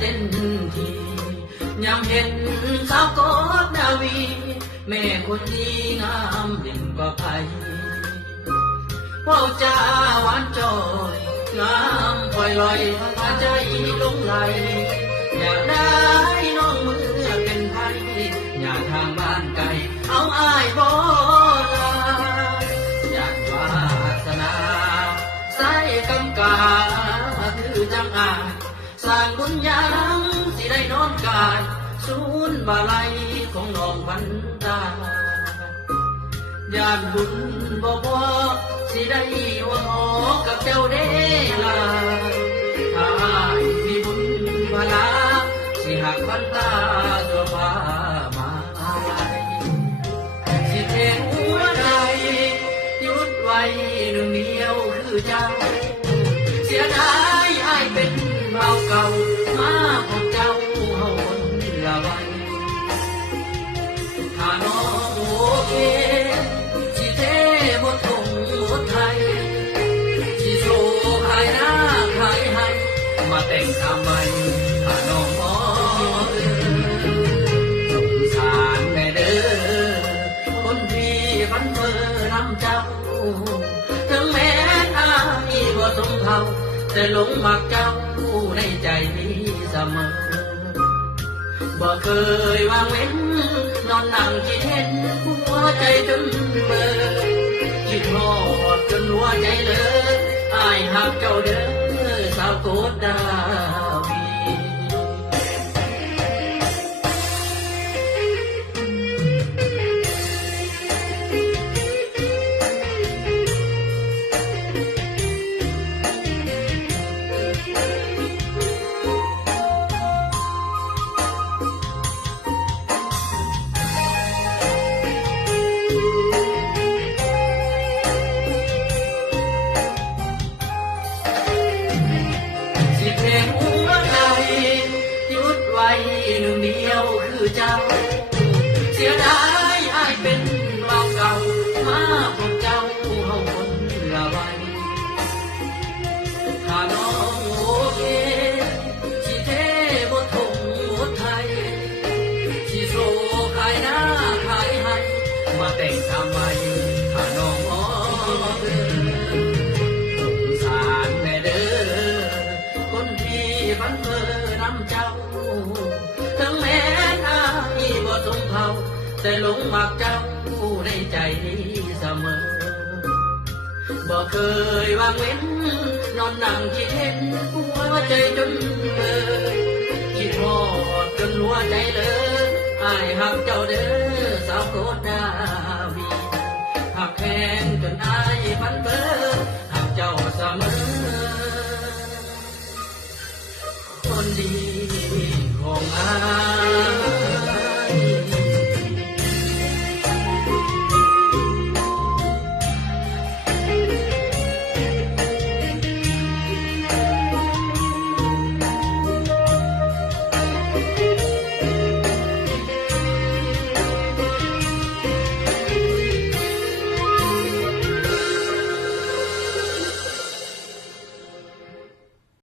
เต้นทียามเห็นสาวกอดดาวีแม่คนนี้งามเด่นกว่าใครพ่อจ้าหวานจอยงามปล่อยลอยพาใจลงไหลอยากได้น้องมือเป็นไผ่อยากทางบ้านไกลเอาอ้ายบ่ลาอยากวาสนาใส่กำกาคือจังอาจสร้างบุญยังสิได้นอนกายศูนย์บาลัยของน้องพันตาญาติบุญบ่พอสิได้ว่าหอกับเจ้าเด้ลาถ้ามีบุญพลาสิหักพันตาตัวฟ้ามาสิเทหัวใจหยุดไว้หนึ่งเดียวคือเจ้าเสียดายอ้ายเป็นเบาเก่ามาพบเจ้าเฮาคนละวันถ้าน้องโอเคสิเทบททงบทไทยสิโชว์ขายหน้าขายให้มาแต่งทำไมถ้าน้องมอสงสารแม่เด้อคนที่พันเพ้อนำเจ้าถึงแม้อ้ายบ่สมเท่าแต่หลงมักเจ้าในใจนี้เสมอบ่เคยวางเว้นนอนนั่งคิดเห็นหัวใจจนเบื่อคิดทอดจนหัวใจเลยอ้ายหักเจ้าเด้อสาวโกดดาวีหนึ่งเดียวคือเจ้าเสียดายอ้ายเป็นเบาเก่ามาพบเจ้าเฮาคนละวันถ้าน้องโอเคสิเทบททงบทไทยสิโชว์ขายหน้าขายให้มาแต่งทำไมถ้าน้องมอสงสารแม่เด้อคนที่พันเพ้อนำเจ้าถึงแม้อ้ายบ่สมเท่าแต่หลงมักเจ้าในใจนี้เสมอบ่เคยวางเว้นนอนนั่งคิดเห็นหัวใจจนเบื่อคิดทอดจนหัวใจเลยอ้ายหักเจ้าเด้อสาวโกดดา